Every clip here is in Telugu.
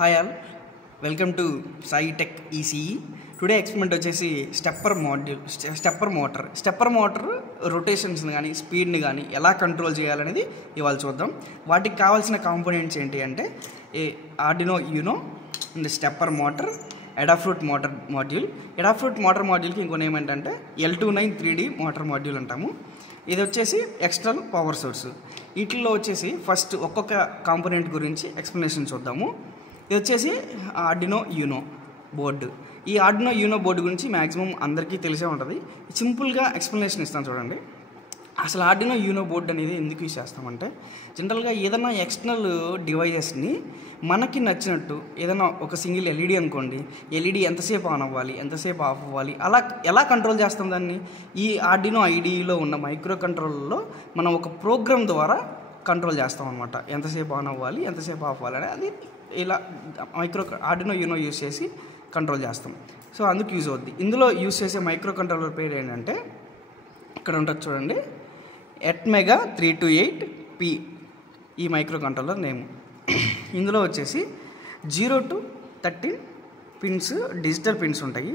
Hi all, welcome to Sai Tech ECE. Today experiment వచ్చేసి స్టెప్పర్ మోటార్ రొటేషన్స్ కానీ స్పీడ్ని కానీ ఎలా కంట్రోల్ చేయాలనేది ఇవాళ చూద్దాం. వాటికి కావాల్సిన కాంపోనెంట్స్ ఏంటి అంటే Arduino Uno and stepper motor, Adafruit motor మాడ్యూల్కి ఇంకో నేమ్ ఏంటంటే L29 3D మోటార్ మాడ్యూల్ అంటాము. ఇది వచ్చేసి ఎక్స్టర్నల్ పవర్ సోర్స్. వీటిల్లో వచ్చేసి ఫస్ట్ ఒక్కొక్క కాంపోనెంట్ గురించి ఎక్స్ప్లెనేషన్ చూద్దాము. ఇది వచ్చేసి ఆర్డినో యూనో బోర్డు. ఈ ఆర్డినో యూనో బోర్డు గురించి మ్యాక్సిమం అందరికీ తెలిసే ఉంటుంది. సింపుల్గా ఎక్స్ప్లెనేషన్ ఇస్తాను చూడండి. అసలు ఆర్డినో యూనో బోర్డు అనేది ఎందుకు యూజ్ చేస్తామంటే జనరల్గా ఏదైనా ఎక్స్టర్నల్ డివైజెస్ని మనకి నచ్చినట్టు ఏదైనా ఒక సింగిల్ ఎల్ఈడి అనుకోండి, ఎల్ఈడి ఎంతసేపు ఆన్ అవ్వాలి, ఎంతసేపు ఆఫ్ అవ్వాలి, అలా ఎలా కంట్రోల్ చేస్తాం దాన్ని ఈ ఆర్డినో ఐడిలో ఉన్న మైక్రో కంట్రోల్లో మనం ఒక ప్రోగ్రామ్ ద్వారా కంట్రోల్ చేస్తాం అనమాట. ఎంతసేపు ఆన్ అవ్వాలి, ఎంతసేపు ఆఫ్ అవ్వాలి అని అది ఇలా ఆర్డినో యూనో యూజ్ చేసి కంట్రోల్ చేస్తాం. సో అందుకు యూజ్ అవుద్ది. ఇందులో యూజ్ చేసే మైక్రో కంట్రోలర్ పేరు ఏంటంటే ఇక్కడ ఉంటుంది చూడండి, ఎట్మెగా 328P ఈ మైక్రో కంట్రోలర్ నేమ్. ఇందులో వచ్చేసి 0 to 13 పిన్స్ డిజిటల్ పిన్స్ ఉంటాయి.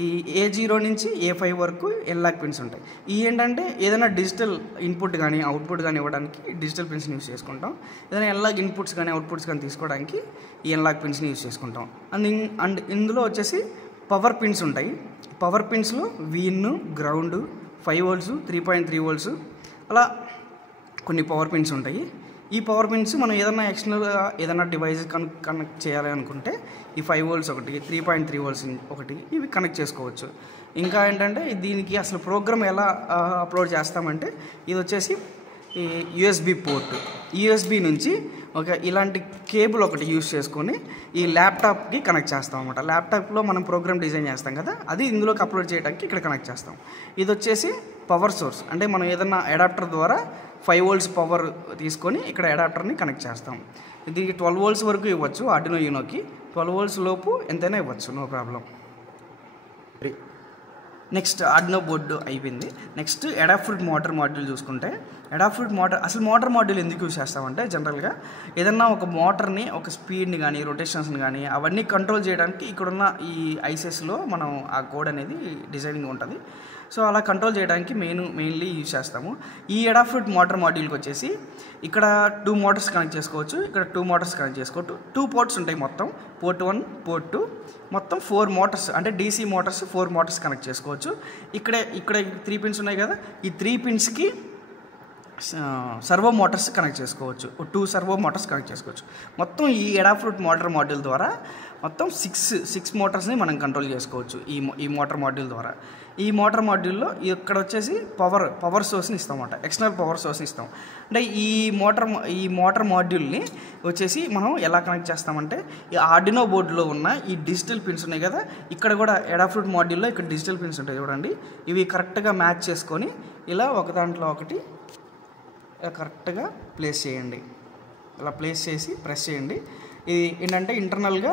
ఈ A0 నుంచి A5 వరకు ఎన్లాక్ పిన్స్ ఉంటాయి. ఈ ఏంటంటే ఏదైనా డిజిటల్ ఇన్పుట్ కానీ అవుట్పుట్ కానీ ఇవ్వడానికి డిజిటల్ పిన్స్ని యూజ్ చేసుకుంటాం. ఏదైనా ఎన్లాక్ ఇన్పుట్స్ కానీ అవుట్పుట్స్ కానీ తీసుకోవడానికి ఈ ఎన్లాక్ పిన్స్ని యూజ్ చేసుకుంటాం. అండ్ ఇందులో వచ్చేసి పవర్ పిన్స్ ఉంటాయి. పవర్ పిన్స్లో విన్, గ్రౌండ్, 5 volts, 3.3 volts అలా కొన్ని పవర్ పిన్స్ ఉంటాయి. ఈ పవర్ పిన్స్ మనం ఏదైనా ఎక్స్టర్నల్గా ఏదైనా డివైస్ కనెక్ట్ చేయాలి అనుకుంటే ఈ 5 volts ఒకటి, 3.3 volts ఒకటి ఇవి కనెక్ట్ చేసుకోవచ్చు. ఇంకా ఏంటంటే దీనికి అసలు ప్రోగ్రామ్ ఎలా అప్లోడ్ చేస్తామంటే ఇది వచ్చేసి ఈ USB పోర్ట్. USB నుంచి ఒక ఇలాంటి కేబుల్ ఒకటి యూజ్ చేసుకొని ఈ ల్యాప్టాప్కి కనెక్ట్ చేస్తాం అనమాట. ల్యాప్టాప్లో మనం ప్రోగ్రామ్ డిజైన్ చేస్తాం కదా, అది ఇందులోకి అప్లోడ్ చేయడానికి ఇక్కడ కనెక్ట్ చేస్తాం. ఇది వచ్చేసి పవర్ సోర్స్, అంటే మనం ఏదన్నా అడాప్టర్ ద్వారా 5 volts పవర్ తీసుకొని ఇక్కడ అడాప్టర్ని కనెక్ట్ చేస్తాం. ఇది 12 volts వరకు ఇవ్వచ్చు ఆర్డినో యూనోకి. 12 volts లోపు ఎంతైనా ఇవ్వచ్చు, no problem. Next Arduino board అయిపోయింది. నెక్స్ట్ ఎడాఫ్రూట్ మోటార్ మాడ్యూల్ చూసుకుంటే అసలు మోటార్ మాడ్యూల్ ఎందుకు యూజ్ చేస్తామంటే జనరల్గా ఏదన్నా ఒక మోటార్ని, ఒక స్పీడ్ని కానీ రొటేషన్స్ని కానీ అవన్నీ కంట్రోల్ చేయడానికి ఇక్కడున్న ఈ ఐసెస్లో మనం ఆ కోడ్ అనేది డిజైనింగ్ ఉంటుంది. సో అలా కంట్రోల్ చేయడానికి మెయిన్లీ యూజ్ చేస్తాము. ఈ ఎడాఫ్రూట్ మోటార్ మాడ్యూల్కి వచ్చేసి ఇక్కడ 2 motors కనెక్ట్ చేసుకోవచ్చు, ఇక్కడ 2 motors కనెక్ట్ చేసుకోవచ్చు. 2 ports ఉంటాయి మొత్తం, Port 1, Port 2, మొత్తం 4 motors అంటే DC motors 4 motors కనెక్ట్ చేసుకోవచ్చు. ఇక్కడ 3 pins ఉన్నాయి కదా, ఈ 3 pinsకి సర్వో మోటార్స్ కనెక్ట్ చేసుకోవచ్చు. 2 సర్వో మోటార్స్ కనెక్ట్ చేసుకోవచ్చు. మొత్తం ఈ ఎడాఫ్రూట్ మోటార్ మాడ్యూల్ ద్వారా మొత్తం 6 మోటార్స్ని మనం కంట్రోల్ చేసుకోవచ్చు ఈ మోటార్ మాడ్యూల్ ద్వారా. ఈ మోటార్ మాడ్యూల్లో ఇక్కడ వచ్చేసి పవర్ సోర్స్ని ఇస్తాం అన్నమాట, ఎక్స్టర్నల్ పవర్ సోర్స్ని ఇస్తాం. అంటే ఈ మోటార్ మాడ్యూల్ని వచ్చేసి మనం ఎలా కనెక్ట్ చేస్తామంటే ఈ ఆర్డినో బోర్డులో ఉన్న ఈ డిజిటల్ పిన్స్ ఉన్నాయి కదా, ఇక్కడ కూడా ఎడాఫ్రూట్ మాడ్యూల్లో ఇక్కడ డిజిటల్ పిన్స్ ఉంటాయి చూడండి. ఇవి కరెక్ట్గా మ్యాచ్ చేసుకొని ఇలా ఒక దాంట్లో ఒకటి కరెక్ట్గా ప్లేస్ చేయండి. ఇలా ప్లేస్ చేసి ప్రెస్ చేయండి. ఇది ఏంటంటే ఇంటర్నల్గా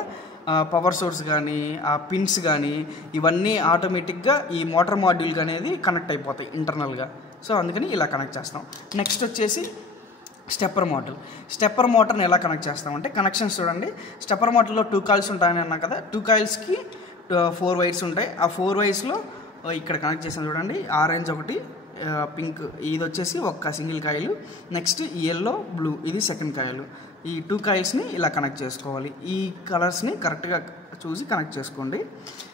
పవర్ సోర్స్ కానీ ఆ పిన్స్ కానీ ఇవన్నీ ఆటోమేటిక్గా ఈ మోటార్ మాడ్యూల్కి అనేది కనెక్ట్ అయిపోతాయి ఇంటర్నల్గా. సో అందుకని ఇలా కనెక్ట్ చేస్తాం. నెక్స్ట్ వచ్చేసి స్టెప్పర్ మోటార్ని ఎలా కనెక్ట్ చేస్తామంటే కనెక్షన్స్ చూడండి. స్టెప్పర్ మోటార్లో 2 coils ఉంటాయని అన్నా కదా, 2 coilsకి 4 wires ఉంటాయి. ఆ 4 wiresలో ఇక్కడ కనెక్ట్ చేసాం చూడండి. ఆరెంజ్ ఒకటి, పింక్ ఇది వచ్చేసి ఒక single coil. Next yellow, blue ఇది సెకండ్ కాయిల్. ఈ 2 coilsని ఇలా కనెక్ట్ చేసుకోవాలి. ఈ కలర్స్ని కరెక్ట్గా చూసి కనెక్ట్ చేసుకోండి.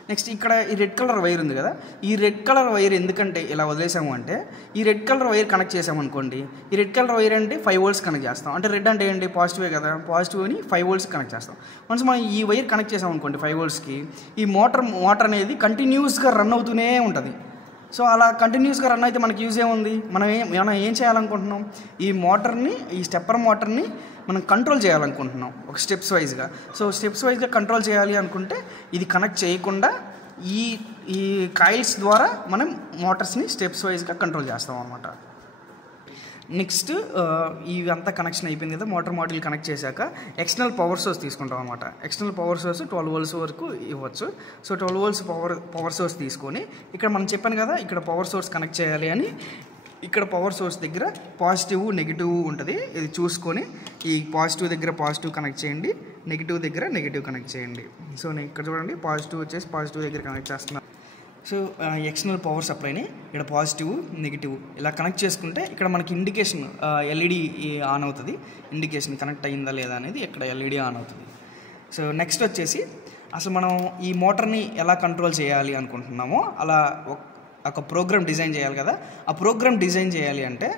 నెక్స్ట్ ఇక్కడ ఈ రెడ్ కలర్ వైర్ ఉంది కదా, ఈ రెడ్ కలర్ వైర్ ఎందుకంటే ఇలా వదిలేసాము అంటే ఈ రెడ్ కలర్ వైర్ కనెక్ట్ చేసామనుకోండి, ఈ రెడ్ కలర్ వైర్ అంటే 5 volts కనెక్ట్ చేస్తాం. అంటే రెడ్ అంటే ఏంటి, పాజిటివే కదా, పాజిటివ్ని 5 volts కనెక్ట్ చేస్తాం. వన్స్ మనం ఈ వైర్ కనెక్ట్ చేసామనుకోండి 5 voltsకి, ఈ మోటార్ అనేది కంటిన్యూస్గా రన్ అవుతూనే ఉంటుంది. సో అలా కంటిన్యూస్గా రన్ అయితే మనకి యూజ్ ఏముంది, మనం ఏం చేయాలనుకుంటున్నాం, ఈ స్టెప్పర్ మోటార్ని మనం కంట్రోల్ చేయాలనుకుంటున్నాం ఒక స్టెప్స్ వైజ్గా. సో స్టెప్స్ వైజ్గా కంట్రోల్ చేయాలి అనుకుంటే ఇది కనెక్ట్ చేయకుండా ఈ కాయిల్స్ ద్వారా మనం మోటార్స్ని స్టెప్స్ వైజ్గా కంట్రోల్ చేస్తాం అన్నమాట. నెక్స్ట్ ఇవంతా కనెక్షన్ అయిపోయింది కదా, మోటార్ మాడ్యూల్ కనెక్ట్ చేశాక ఎక్స్టర్నల్ పవర్ సోర్స్ తీసుకుంటాం అనమాట. ఎక్స్టర్నల్ పవర్ సోర్స్ 12 volts వరకు ఇవ్వచ్చు. సో 12 volts పవర్ సోర్స్ తీసుకొని ఇక్కడ మనం చెప్పాను కదా ఇక్కడ పవర్ సోర్స్ కనెక్ట్ చేయాలి అని ఇక్కడ పవర్ సోర్స్ దగ్గర పాజిటివ్ నెగిటివ్ ఉంటుంది. ఇది చూసుకొని ఈ పాజిటివ్ దగ్గర పాజిటివ్ కనెక్ట్ చేయండి, నెగిటివ్ దగ్గర నెగిటివ్ కనెక్ట్ చేయండి. సో నేను ఇక్కడ చూడండి పాజిటివ్ వచ్చేసి పాజిటివ్ దగ్గర కనెక్ట్ చేస్తున్నాను. సో ఎక్స్టర్నల్ పవర్ సప్లైని ఇక్కడ పాజిటివ్ నెగిటివ్ ఇలా కనెక్ట్ చేసుకుంటే ఇక్కడ మనకి ఇండికేషన్ ఎల్ఈడి ఆన్ అవుతుంది. ఇండికేషన్ కనెక్ట్ అయ్యిందా లేదా అనేది ఇక్కడ ఎల్ఈడి ఆన్ అవుతుంది. సో నెక్స్ట్ వచ్చేసి అసలు మనం ఈ మోటార్ని ఎలా కంట్రోల్ చేయాలి అనుకుంటున్నామో అలా ఒక ప్రోగ్రామ్ డిజైన్ చేయాలి కదా. ఆ ప్రోగ్రామ్ డిజైన్ చేయాలి అంటే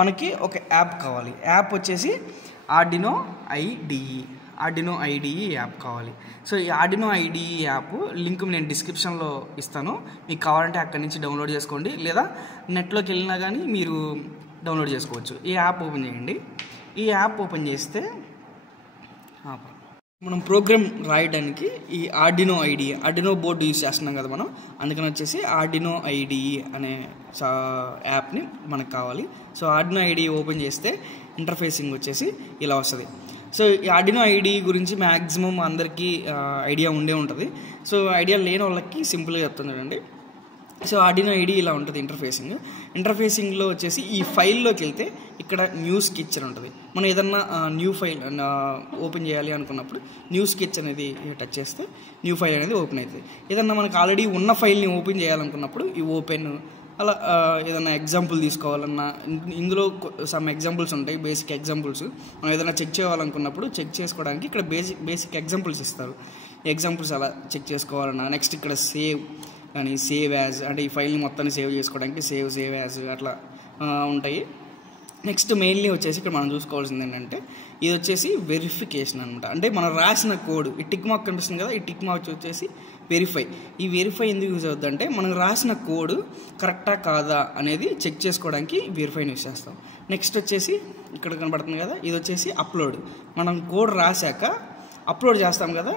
మనకి ఒక యాప్ కావాలి. యాప్ వచ్చేసి ఆర్డినో ఐడిఈ యాప్ కావాలి. సో ఈ ఆర్డినో ఐడిఈ యాప్ లింక్ నేను డిస్క్రిప్షన్లో ఇస్తాను. మీకు కావాలంటే అక్కడి నుంచి డౌన్లోడ్ చేసుకోండి, లేదా నెట్లోకి వెళ్ళినా కానీ మీరు డౌన్లోడ్ చేసుకోవచ్చు. ఈ యాప్ ఓపెన్ చేయండి. ఈ యాప్ ఓపెన్ చేస్తే మనం ప్రోగ్రామ్ రాయడానికి ఈ ఆర్డినో బోర్డు యూజ్ చేస్తున్నాం కదా మనం, అందుకని వచ్చేసి ఆర్డినో ఐడిఈ అనే యాప్ని మనకు కావాలి. సో ఆర్డినో ఐడిఈ ఓపెన్ చేస్తే ఇంటర్ఫేసింగ్ వచ్చేసి ఇలా వస్తుంది. సో ఈ ఆర్డినో ఐడిఈ గురించి మ్యాక్సిమం అందరికీ ఐడియా ఉండే ఉంటుంది. సో ఐడియా లేని వాళ్ళకి సింపుల్గా చెప్తాను చూడండి. సో ఆర్డినో ఐడిఈ ఇలా ఉంటుంది ఇంటర్ఫేసింగ్లో వచ్చేసి ఈ ఫైల్లోకి వెళ్తే ఇక్కడ న్యూ స్కెచ్ అని ఉంటుంది. మనం ఏదన్నా న్యూ ఫైల్ ఓపెన్ చేయాలి అనుకున్నప్పుడు న్యూ స్కెచ్ అనేది టచ్ చేస్తే న్యూ ఫైల్ అనేది ఓపెన్ అవుతుంది. ఏదన్నా మనకు ఆల్రెడీ ఉన్న ఫైల్ని ఓపెన్ చేయాలనుకున్నప్పుడు ఈ ఓపెన్ అలా ఏదైనా ఎగ్జాంపుల్ తీసుకోవాలన్నా ఇందులో సమ్ ఎగ్జాంపుల్స్ ఉంటాయి, బేసిక్ ఎగ్జాంపుల్స్. మనం ఏదైనా చెక్ చేయాలనుకున్నప్పుడు చెక్ చేసుకోవడానికి ఇక్కడ బేసిక్ ఎగ్జాంపుల్స్ ఇస్తారు. ఎగ్జాంపుల్స్ అలా చెక్ చేసుకోవాలన్నా నెక్స్ట్ ఇక్కడ సేవ్ కానీ సేవ్ యాజ్ అంటే ఈ ఫైల్ని మొత్తాన్ని సేవ్ చేసుకోవడానికి సేవ్ యాజ్ అట్లా ఉంటాయి. నెక్స్ట్ మెయిన్లీ వచ్చేసి ఇక్కడ మనం చూసుకోవాల్సింది ఏంటంటే ఇది వచ్చేసి వెరిఫికేషన్ అనమాట. అంటే మనం రాసిన కోడ్ ఈ టిక్ మార్క్ కనిపిస్తుంది కదా, ఈ టిక్ మార్క్ వచ్చేసి వెరిఫై. ఈ వెరిఫై ఎందుకు యూజ్ అవుతుంది అంటే మనం రాసిన కోడ్ కరెక్టా కాదా అనేది చెక్ చేసుకోవడానికి వెరిఫైని యూజ్ చేస్తాం. నెక్స్ట్ వచ్చేసి ఇక్కడ కనబడుతుంది కదా, ఇది వచ్చేసి అప్లోడ్. మనం కోడ్ రాశాక అప్లోడ్ చేస్తాం కదా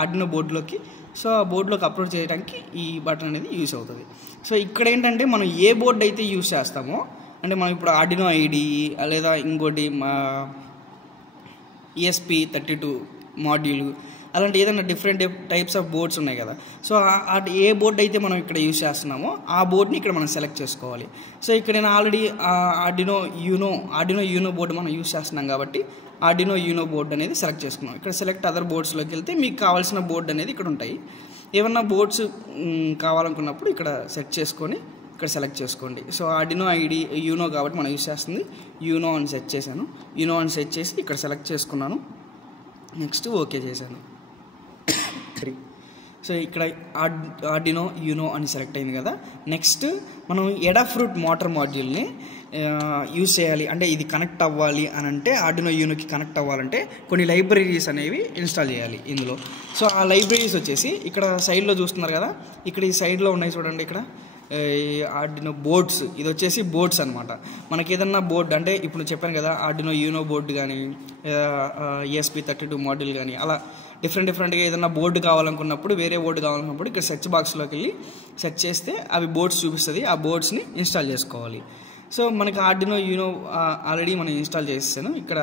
ఆర్డినో బోర్డులోకి. సో ఆ బోర్డులోకి అప్లోడ్ చేయడానికి ఈ బటన్ అనేది యూజ్ అవుతుంది. సో ఇక్కడ ఏంటంటే మనం ఏ బోర్డు అయితే యూజ్ చేస్తామో, అంటే మనం ఇప్పుడు ఆర్డినో ఐడిఈ లేదా ఇంకోటి ESP32 మాడ్యూల్ అలాంటి ఏదైనా డిఫరెంట్ టైప్స్ ఆఫ్ బోర్డ్స్ ఉన్నాయి కదా. సో ఏ బోర్డు అయితే మనం ఇక్కడ యూజ్ చేస్తున్నామో ఆ బోర్డుని ఇక్కడ మనం సెలెక్ట్ చేసుకోవాలి. సో ఇక్కడ నేను ఆల్రెడీ ఆర్డినో యూనో బోర్డు మనం యూజ్ చేస్తున్నాం కాబట్టి ఆర్డినో యూనో బోర్డు అనేది సెలెక్ట్ చేసుకున్నాం. ఇక్కడ సెలెక్ట్ అదర్ బోర్డ్స్లోకి వెళ్తే మీకు కావాల్సిన బోర్డు అనేది ఇక్కడ ఉంటాయి. ఏమన్నా బోర్డ్స్ కావాలనుకున్నప్పుడు ఇక్కడ సెట్ చేసుకొని ఇక్కడ సెలెక్ట్ చేసుకోండి. సో ఆర్డినో యూనో కాబట్టి మనం యూజ్ చేస్తుంది యూనో అని సెట్ చేశాను. యూనో అని సెట్ చేసి ఇక్కడ సెలెక్ట్ చేసుకున్నాను. నెక్స్ట్ ఓకే చేశాను. సో ఇక్కడ ఆర్డినో యూనో అని సెలెక్ట్ అయింది కదా. నెక్స్ట్ మనం ఎడాఫ్రూట్ మోటార్ మాడ్యూల్ని యూజ్ చేయాలి అంటే ఇది కనెక్ట్ అవ్వాలి అని అంటే ఆర్డినో యూనోకి కనెక్ట్ అవ్వాలంటే కొన్ని లైబ్రరీస్ అనేవి ఇన్స్టాల్ చేయాలి ఇందులో. సో ఆ లైబ్రరీస్ వచ్చేసి ఇక్కడ సైడ్లో చూస్తున్నారు కదా, ఇక్కడ ఈ సైడ్లో ఉన్నాయి చూడండి. ఇక్కడ ఆర్డినో బోర్డ్స్, ఇది వచ్చేసి బోర్డ్స్ అనమాట. మనకి ఏదన్నా బోర్డు అంటే ఇప్పుడు చెప్పాను కదా ఆర్డినో యూనో బోర్డు కానీ ESP32 మాడ్యూల్ కానీ అలా డిఫరెంట్గా ఏదైనా బోర్డు కావాలనుకున్నప్పుడు వేరే బోర్డు కావాలనుకున్నప్పుడు ఇక్కడ సెర్చ్ బాక్స్లోకి వెళ్ళి సెర్చ్ చేస్తే అవి బోర్డ్స్ చూపిస్తుంది. ఆ బోర్డ్స్ని ఇన్స్టాల్ చేసుకోవాలి. సో మనకి ఆర్డినో యూనో ఆల్రెడీ మనం ఇన్స్టాల్ చేసాను. ఇక్కడ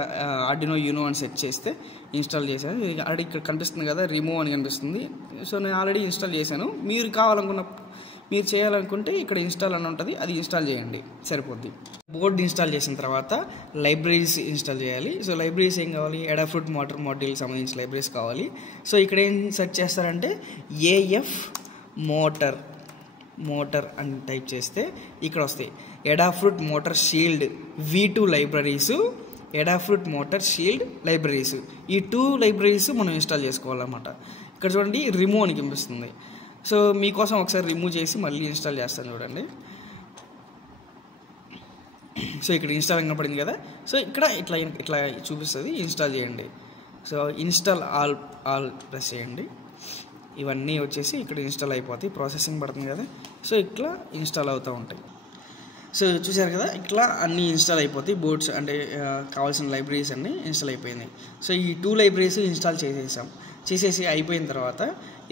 ఆర్డినో యూనో అని సెర్చ్ చేస్తే ఇన్స్టాల్ చేశాను. ఆల్రెడీ ఇక్కడ కనిపిస్తుంది కదా రిమూవ్ అని కనిపిస్తుంది. సో నేను ఆల్రెడీ ఇన్స్టాల్ చేశాను. మీరు కావాలనుకున్నప్పుడు మీరు చేయాలనుకుంటే ఇక్కడ ఇన్స్టాల్ అని ఉంటుంది, అది ఇన్స్టాల్ చేయండి సరిపోద్ది. బోర్డు ఇన్స్టాల్ చేసిన తర్వాత లైబ్రరీస్ ఇన్స్టాల్ చేయాలి. సో లైబ్రరీస్ ఏం కావాలి, ఎడాఫ్రూట్ మోటార్ మాడ్యూల్కి సంబంధించిన లైబ్రరీస్ కావాలి. సో ఇక్కడ ఏం సెర్చ్ చేస్తారంటే AF మోటార్ అని టైప్ చేస్తే ఇక్కడ వస్తాయి Adafruit motor shield V2 libraries, Adafruit motor shield libraries. ఈ 2 లైబ్రరీస్ మనం ఇన్స్టాల్ చేసుకోవాలన్నమాట. ఇక్కడ చూడండి రిమూవ్ అని కనిపిస్తుంది. సో మీకోసం ఒకసారి రిమూవ్ చేసి మళ్ళీ ఇన్స్టాల్ చేస్తాను చూడండి. సో ఇక్కడ ఇన్స్టాల్ కనపడింది కదా. సో ఇక్కడ ఇట్లా చూపిస్తుంది, ఇన్స్టాల్ చేయండి. సో ఇన్స్టాల్ ఆల్ ప్రెస్ చేయండి. ఇవన్నీ వచ్చేసి ఇక్కడ ఇన్స్టాల్ అయిపోతాయి, ప్రాసెసింగ్ పడుతుంది కదా. సో ఇట్లా ఇన్స్టాల్ అవుతూ ఉంటాయి. సో చూసారు కదా ఇట్లా అన్నీ ఇన్స్టాల్ అయిపోతాయి. బోర్డ్స్ అంటే కావాల్సిన లైబ్రరీస్ అన్నీ ఇన్స్టాల్ అయిపోయినాయి. సో ఈ 2 లైబ్రరీస్ ఇన్స్టాల్ చేసేసి అయిపోయిన తర్వాత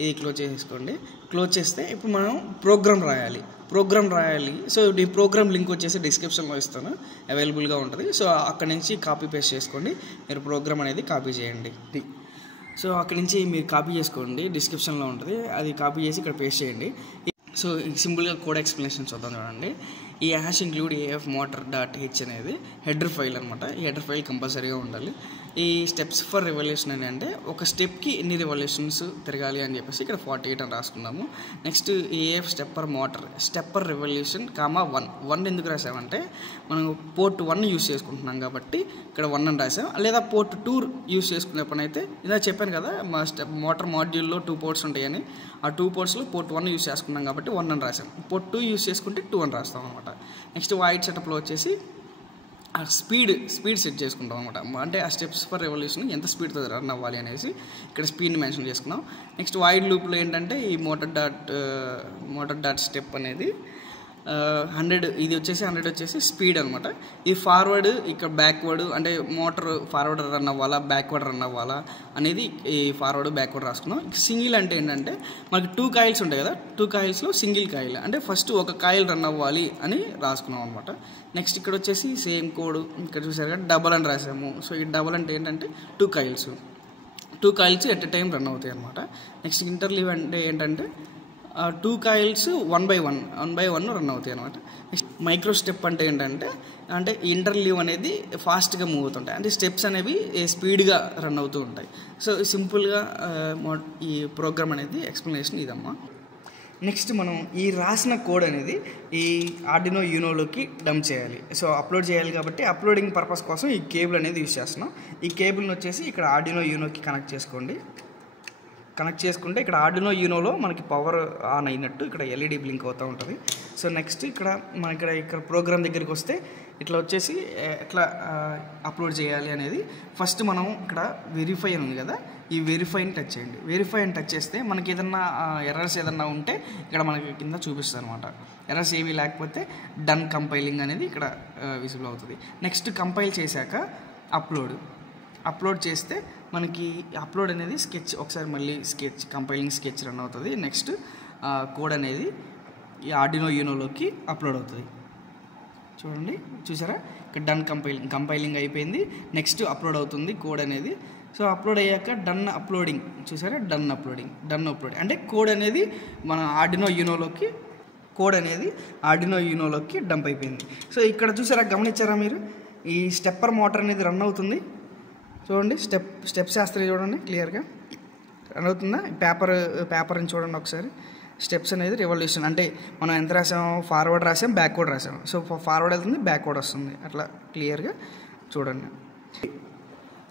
ఇది క్లోజ్ చేసేసుకోండి. క్లోజ్ చేస్తే ఇప్పుడు మనం ప్రోగ్రామ్ రాయాలి. సో ఈ ప్రోగ్రామ్ లింక్ వచ్చేసి డిస్క్రిప్షన్లో ఇస్తాను, అవైలబుల్గా ఉంటుంది. సో అక్కడి నుంచి కాపీ పేస్ట్ చేసుకోండి. మీరు ప్రోగ్రామ్ అనేది కాపీ చేయండి. సో అక్కడి నుంచి మీరు కాపీ చేసుకోండి, డిస్క్రిప్షన్లో ఉంటుంది, అది కాపీ చేసి ఇక్కడ పేస్ట్ చేయండి. సో సింపుల్గా కోడ్ ఎక్స్ప్లెనేషన్ చూద్దాం చూడండి. ఈ hash include AF motor dot H అనేది హెడర్ ఫైల్ అనమాట. ఈ హెడర్ ఫైల్ కంపల్సరీగా ఉండాలి. ఈ స్టెప్స్ ఫర్ రివల్యూషన్ అని అంటే ఒక స్టెప్కి ఎన్ని రివల్యూషన్స్ తిరగాలి అని చెప్పేసి ఇక్కడ 48 అని రాసుకున్నాము. నెక్స్ట్ ఏఎఫ్ స్టెప్పర్ రివల్యూషన్ 1 ఎందుకు రాసామంటే మనం పోర్ట్ 1 యూస్ చేసుకుంటున్నాం కాబట్టి ఇక్కడ 1 అని రాసాం. లేదా పోర్ట్ 2 యూస్ చేసుకునే పని అయితే ఇలా చెప్పాను కదా, మా మోటార్ మాడ్యూల్లో 2 పోర్ట్స్ ఉంటాయని, ఆ 2 పోర్ట్స్లో పోర్ట్ 1 యూస్ చేసుకున్నాం కాబట్టి 1 అని రాసాం. పోర్ట్ 2 యూస్ చేసుకుంటే 2 అని రాస్తాం అనమాట. నెక్స్ట్ వైడ్ సెటప్లో వచ్చేసి ఆ స్పీడ్ సెట్ చేసుకుంటాం అనమాట. అంటే ఆ స్టెప్స్ ఫర్ రెవల్యూషన్ ఎంత స్పీడ్తో రన్ అవ్వాలి అనేసి ఇక్కడ స్పీడ్ని మెన్షన్ చేసుకున్నాం. నెక్స్ట్ వైడ్ లూప్లో ఏంటంటే ఈ మోటార్ డాట్ స్టెప్ అనేది 100, ఇది వచ్చేసి 100 వచ్చేసి స్పీడ్ అనమాట. ఈ ఫార్వర్డ్ ఇక్కడ బ్యాక్వర్డ్ అంటే మోటార్ ఫార్వర్డ్ రన్ అవ్వాలా బ్యాక్వర్డ్ రన్ అవ్వాలా అనేది ఈ ఫార్వర్డ్ బ్యాక్వర్డ్ రాసుకున్నాం. సింగిల్ అంటే ఏంటంటే మనకి 2 కాయిల్స్ ఉంటాయి కదా, 2 కాయిల్స్లో సింగిల్ కాయిల్ అంటే ఫస్ట్ ఒక కాయిల్ రన్ అవ్వాలి అని రాసుకున్నాం అనమాట. నెక్స్ట్ ఇక్కడ వచ్చేసి సేమ్ కోడ్ ఇక్కడ చూసారు కదా, డబల్ అని రాసాము. సో ఈ డబల్ అంటే ఏంటంటే 2 coils at a time run అవుతాయి అనమాట. నెక్స్ట్ ఇంటర్లీవ్ అంటే ఏంటంటే 2 కాయిల్స్ 1 by 1 రన్ అవుతాయి అనమాట. నెక్స్ట్ మైక్రో స్టెప్ అంటే ఏంటంటే ఇంటర్లీవ్ అనేది ఫాస్ట్గా మూవ్ అవుతుంటాయి, అంటే స్టెప్స్ అనేవి స్పీడ్గా రన్ అవుతూ ఉంటాయి. సో సింపుల్గా ఈ ప్రోగ్రామ్ అనేది ఎక్స్ప్లెనేషన్ ఇదమ్మా. నెక్స్ట్ మనం ఈ రాసిన కోడ్ అనేది ఈ ఆర్డినో యూనోలోకి డంప్ చేయాలి. సో అప్లోడ్ చేయాలి కాబట్టి అప్లోడింగ్ పర్పస్ కోసం ఈ కేబుల్ అనేది యూస్ చేస్తున్నాం. ఈ కేబుల్ని వచ్చేసి ఇక్కడ ఆర్డినో యూనోకి కనెక్ట్ చేసుకుంటే ఇక్కడ ఆర్డినో యూనోలో మనకి పవర్ ఆన్ అయినట్టు ఇక్కడ ఎల్ఈడి బ్లింక్ అవుతూ ఉంటుంది. సో నెక్స్ట్ ఇక్కడ మన ఇక్కడ ప్రోగ్రామ్ దగ్గరికి వస్తే ఇట్లా వచ్చేసి ఎట్లా అప్లోడ్ చేయాలి అనేది ఫస్ట్ మనం ఇక్కడ వెరిఫై అని ఉంది కదా, ఈ వెరిఫైని టచ్ చేయండి. వెరిఫైని టచ్ చేస్తే మనకి ఏదన్నా ఎర్రర్స్ ఏదన్నా ఉంటే ఇక్కడ మనకి కింద చూపిస్తుంది అనమాట. ఎర్రర్స్ ఏమీ లేకపోతే డన్ కంపైలింగ్ అనేది ఇక్కడ విజిబుల్ అవుతుంది. నెక్స్ట్ కంపైల్ చేశాక అప్లోడ్ చేస్తే మనకి అప్లోడ్ అనేది ఒకసారి మళ్ళీ కంపైలింగ్ స్కెచ్ రన్ అవుతుంది. నెక్స్ట్ కోడ్ అనేది ఈ ఆర్డినో యూనోలోకి అప్లోడ్ అవుతుంది. చూసారా ఇక్కడ డన్ కంపైలింగ్ అయిపోయింది. నెక్స్ట్ అప్లోడ్ అవుతుంది కోడ్ అనేది. సో అప్లోడ్ అయ్యాక డన్ అప్లోడింగ్ డన్ అప్లోడింగ్ అంటే కోడ్ అనేది మన ఆర్డినో యూనోలోకి డంప్ అయిపోయింది. సో ఇక్కడ చూసారా, గమనించారా మీరు, ఈ స్టెప్పర్ మోటార్ అనేది రన్ అవుతుంది. చూడండి, స్టెప్స్ వేస్తారు చూడండి, క్లియర్గా రన్ అవుతుందా. పేపర్ని చూడండి ఒకసారి. స్టెప్స్ అనేది రివల్యూషన్ అంటే మనం ఎంత రాసాము, ఫార్వర్డ్ రాసాం బ్యాక్వర్డ్ రాసాము. సో ఫార్వర్డ్ వెళ్తుంది బ్యాక్వర్డ్ వస్తుంది, అట్లా క్లియర్గా చూడండి.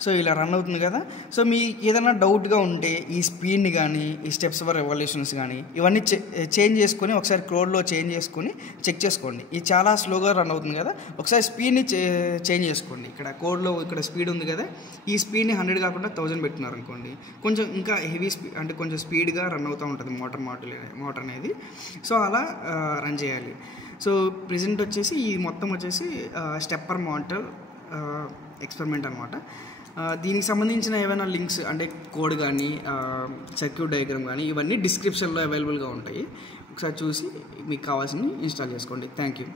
సో ఇలా రన్ అవుతుంది కదా. సో మీకు ఏదైనా డౌట్గా ఉంటే ఈ స్పీడ్ని కానీ ఈ స్టెప్స్ ఫర్ రెవల్యూషన్స్ కానీ ఇవన్నీ చేంజ్ చేసుకొని ఒకసారి కోడ్లో చేంజ్ చేసుకొని చెక్ చేసుకోండి. ఇది చాలా స్లోగా రన్ అవుతుంది కదా, ఒకసారి స్పీడ్ని చేంజ్ చేసుకోండి. ఇక్కడ కోడ్లో ఇక్కడ స్పీడ్ ఉంది కదా, ఈ స్పీడ్ని 100 కాకుండా 1000 పెట్టినారు అనుకోండి, కొంచెం ఇంకా హెవీ స్పీడ్ అంటే కొంచెం స్పీడ్గా రన్ అవుతూ ఉంటుంది మోటార్ అనేది. సో అలా రన్ చేయాలి. సో ప్రెజెంట్ వచ్చేసి ఈ మొత్తం వచ్చేసి స్టెప్పర్ మోటార్ ఎక్స్పెరిమెంట్ అనమాట. దీనికి సంబంధించిన ఏమైనా లింక్స్ అంటే కోడ్ కానీ సర్క్యూట్ డయాగ్రామ్ కానీ ఇవన్నీ డిస్క్రిప్షన్లో అవైలబుల్గా ఉంటాయి. ఒకసారి చూసి మీకు కావాల్సినవి ఇన్స్టాల్ చేసుకోండి. Thank you.